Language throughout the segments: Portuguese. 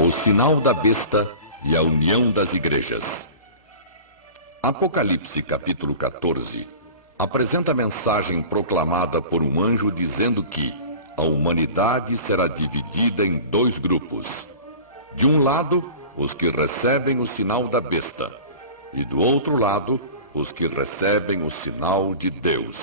O sinal da besta e a união das igrejas. Apocalipse capítulo 14 apresenta a mensagem proclamada por um anjo dizendo que a humanidade será dividida em dois grupos. De um lado, os que recebem o sinal da besta, e do outro lado, os que recebem o sinal de Deus,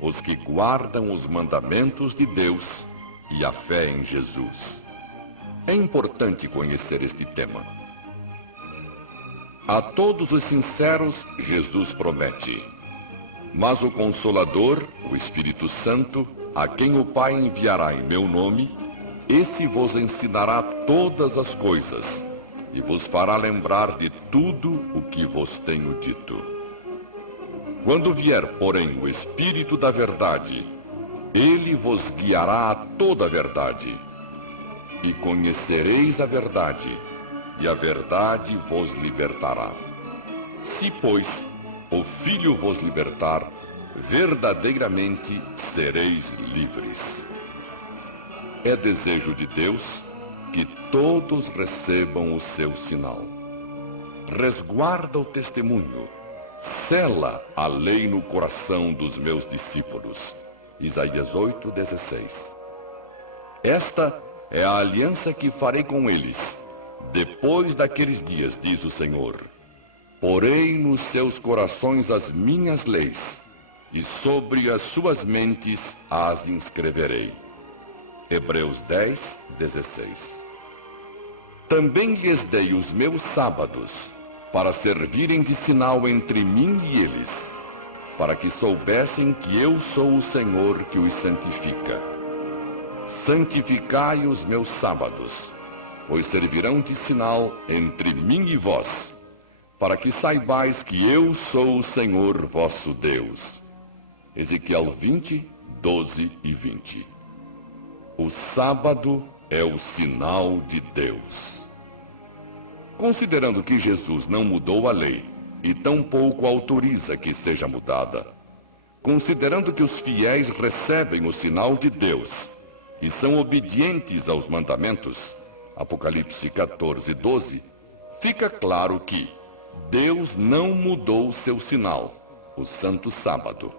os que guardam os mandamentos de Deus e a fé em Jesus. É importante conhecer este tema. A todos os sinceros, Jesus promete: mas o Consolador, o Espírito Santo, a quem o Pai enviará em meu nome, esse vos ensinará todas as coisas e vos fará lembrar de tudo o que vos tenho dito. Quando vier, porém, o Espírito da verdade, ele vos guiará a toda a verdade. E conhecereis a verdade, e a verdade vos libertará. Se, pois, o Filho vos libertar, verdadeiramente sereis livres. É desejo de Deus que todos recebam o seu sinal. Resguarda o testemunho, sela a lei no coração dos meus discípulos. Isaías 8:16. Esta é a aliança que farei com eles, depois daqueles dias, diz o Senhor. Porei nos seus corações as minhas leis, e sobre as suas mentes as inscreverei. Hebreus 10:16. Também lhes dei os meus sábados, para servirem de sinal entre mim e eles, para que soubessem que eu sou o Senhor que os santifica. Santificai os meus sábados, pois servirão de sinal entre mim e vós, para que saibais que eu sou o Senhor vosso Deus. Ezequiel 20:12 e 20. O sábado é o sinal de Deus. Considerando que Jesus não mudou a lei, e tampouco autoriza que seja mudada, considerando que os fiéis recebem o sinal de Deus, e são obedientes aos mandamentos, Apocalipse 14:12, fica claro que Deus não mudou o seu sinal, o Santo Sábado.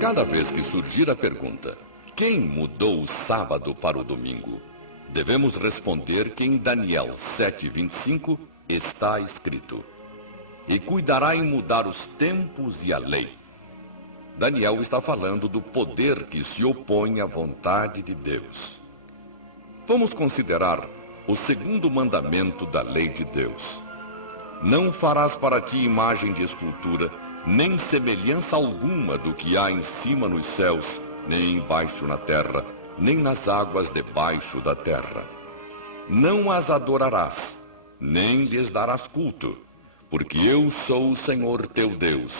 Cada vez que surgir a pergunta, quem mudou o sábado para o domingo? Devemos responder que em Daniel 7:25 está escrito: e cuidará em mudar os tempos e a lei. Daniel está falando do poder que se opõe à vontade de Deus. Vamos considerar o segundo mandamento da lei de Deus. Não farás para ti imagem de escultura, nem semelhança alguma do que há em cima nos céus, nem embaixo na terra, nem nas águas debaixo da terra. Não as adorarás, nem lhes darás culto, porque eu sou o Senhor teu Deus,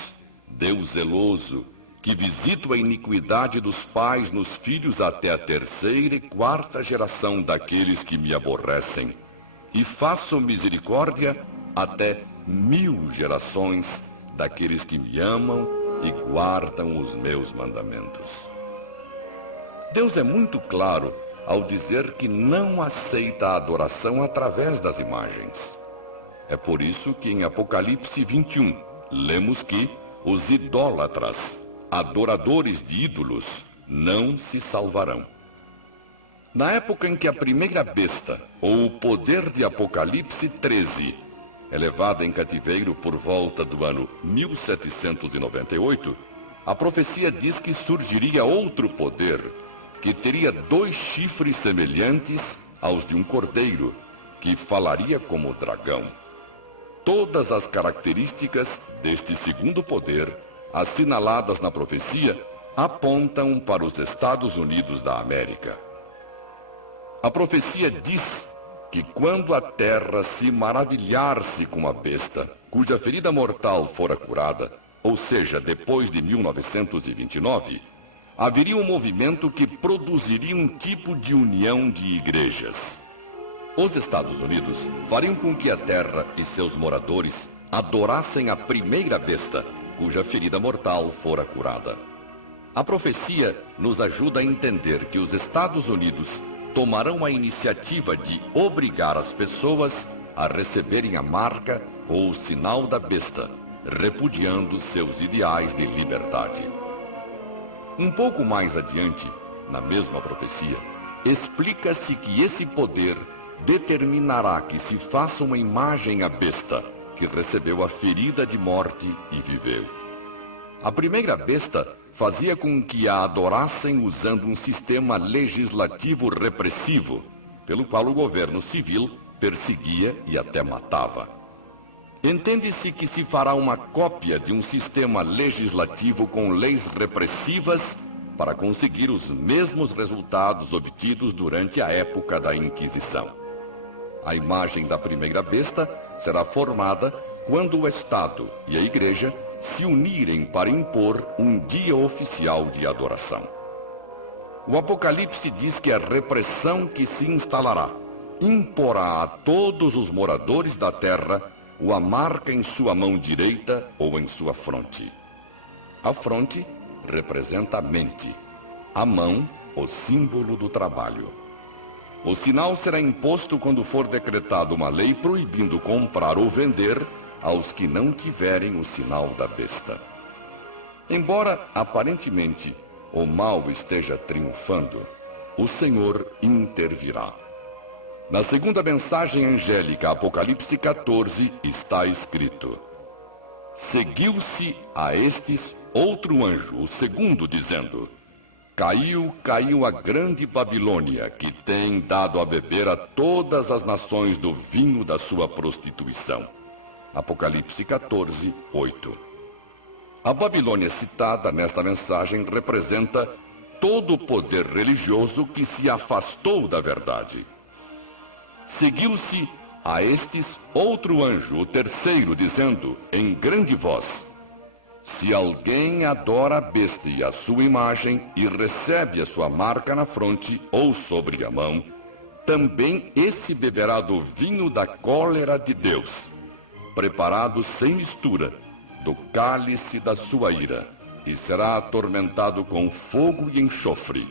Deus zeloso, que visito a iniquidade dos pais nos filhos até a terceira e quarta geração daqueles que me aborrecem, e faço misericórdia até 1000 gerações daqueles que me amam e guardam os meus mandamentos. Deus é muito claro ao dizer que não aceita a adoração através das imagens. É por isso que em Apocalipse 21, lemos que os idólatras, adoradores de ídolos, não se salvarão. Na época em que a primeira besta, ou o poder de Apocalipse 13, é levada em cativeiro por volta do ano 1798, a profecia diz que surgiria outro poder, que teria 2 chifres semelhantes aos de um cordeiro, que falaria como dragão. Todas as características deste segundo poder, assinaladas na profecia, apontam para os Estados Unidos da América. A profecia diz que quando a terra se maravilhar-se com a besta, cuja ferida mortal fora curada, ou seja, depois de 1929, haveria um movimento que produziria um tipo de união de igrejas. Os Estados Unidos fariam com que a terra e seus moradores adorassem a primeira besta, cuja ferida mortal fora curada. A profecia nos ajuda a entender que os Estados Unidos tomarão a iniciativa de obrigar as pessoas a receberem a marca ou o sinal da besta, repudiando seus ideais de liberdade. Um pouco mais adiante, na mesma profecia, explica-se que esse poder determinará que se faça uma imagem à besta, que recebeu a ferida de morte e viveu. A primeira besta fazia com que a adorassem usando um sistema legislativo repressivo, pelo qual o governo civil perseguia e até matava. Entende-se que se fará uma cópia de um sistema legislativo com leis repressivas para conseguir os mesmos resultados obtidos durante a época da Inquisição. A imagem da primeira besta será formada quando o Estado e a Igreja se unirem para impor um dia oficial de adoração. O Apocalipse diz que a repressão que se instalará imporá a todos os moradores da terra a marca em sua mão direita ou em sua fronte. A fronte representa a mente, a mão, o símbolo do trabalho. O sinal será imposto quando for decretada uma lei proibindo comprar ou vender aos que não tiverem o sinal da besta. Embora, aparentemente, o mal esteja triunfando, o Senhor intervirá. Na segunda mensagem angélica, Apocalipse 14, está escrito: Seguiu-se a estes outro anjo, o segundo, dizendo: Caiu a grande Babilônia, que tem dado a beber a todas as nações do vinho da sua prostituição. Apocalipse 14, 8. A Babilônia citada nesta mensagem representa todo o poder religioso que se afastou da verdade. Seguiu-se a estes outro anjo, o terceiro, dizendo em grande voz: Se alguém adora a besta e a sua imagem e recebe a sua marca na fronte ou sobre a mão, também esse beberá do vinho da cólera de Deus, preparado sem mistura, do cálice da sua ira, e será atormentado com fogo e enxofre,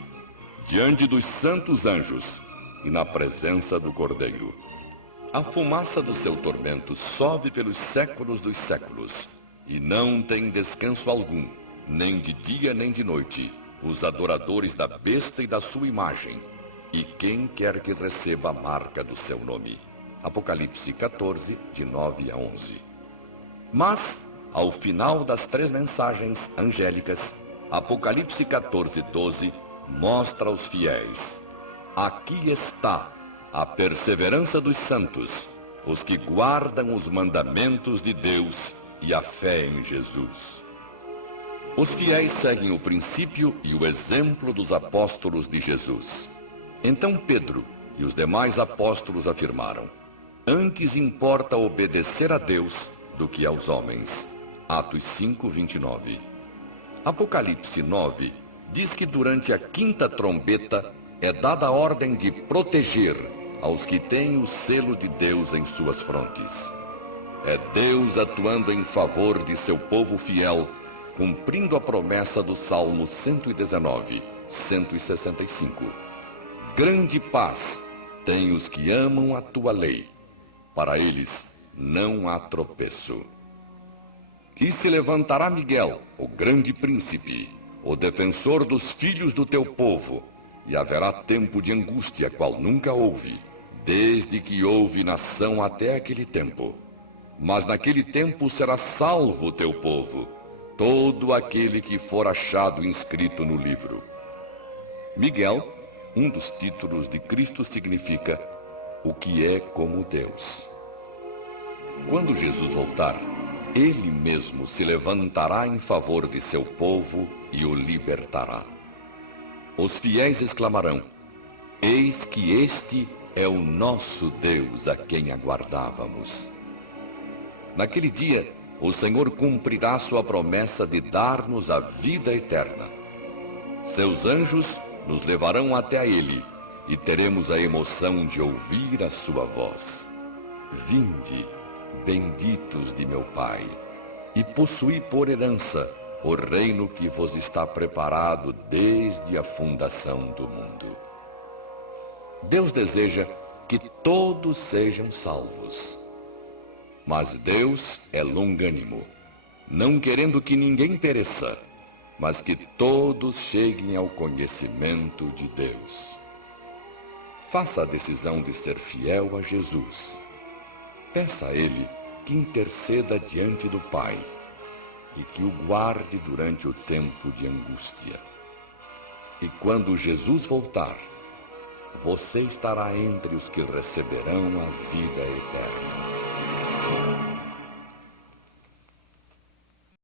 diante dos santos anjos e na presença do Cordeiro. A fumaça do seu tormento sobe pelos séculos dos séculos, e não tem descanso algum, nem de dia nem de noite, os adoradores da besta e da sua imagem, e quem quer que receba a marca do seu nome. Apocalipse 14, de 9 a 11. Mas, ao final das três mensagens angélicas, Apocalipse 14, 12, mostra aos fiéis: Aqui está a perseverança dos santos, os que guardam os mandamentos de Deus e a fé em Jesus. Os fiéis seguem o princípio e o exemplo dos apóstolos de Jesus. Então Pedro e os demais apóstolos afirmaram: Antes importa obedecer a Deus do que aos homens. Atos 5, 29. Apocalipse 9 diz que durante a quinta trombeta é dada a ordem de proteger aos que têm o selo de Deus em suas frontes. É Deus atuando em favor de seu povo fiel, cumprindo a promessa do Salmo 119, 165. Grande paz têm os que amam a tua lei. Para eles não há tropeço. E se levantará Miguel, o grande príncipe, o defensor dos filhos do teu povo, e haverá tempo de angústia qual nunca houve, desde que houve nação até aquele tempo. Mas naquele tempo será salvo o teu povo, todo aquele que for achado inscrito no livro. Miguel, um dos títulos de Cristo, significa o que é como Deus. Quando Jesus voltar, ele mesmo se levantará em favor de seu povo e o libertará. Os fiéis exclamarão: Eis que este é o nosso Deus a quem aguardávamos. Naquele dia, o Senhor cumprirá sua promessa de dar-nos a vida eterna. Seus anjos nos levarão até a ele, e teremos a emoção de ouvir a sua voz. Vinde, benditos de meu Pai, e possuí por herança o reino que vos está preparado desde a fundação do mundo. Deus deseja que todos sejam salvos. Mas Deus é longânimo, não querendo que ninguém pereça, mas que todos cheguem ao conhecimento de Deus. Faça a decisão de ser fiel a Jesus. Peça a Ele que interceda diante do Pai e que o guarde durante o tempo de angústia. E quando Jesus voltar, você estará entre os que receberão a vida eterna.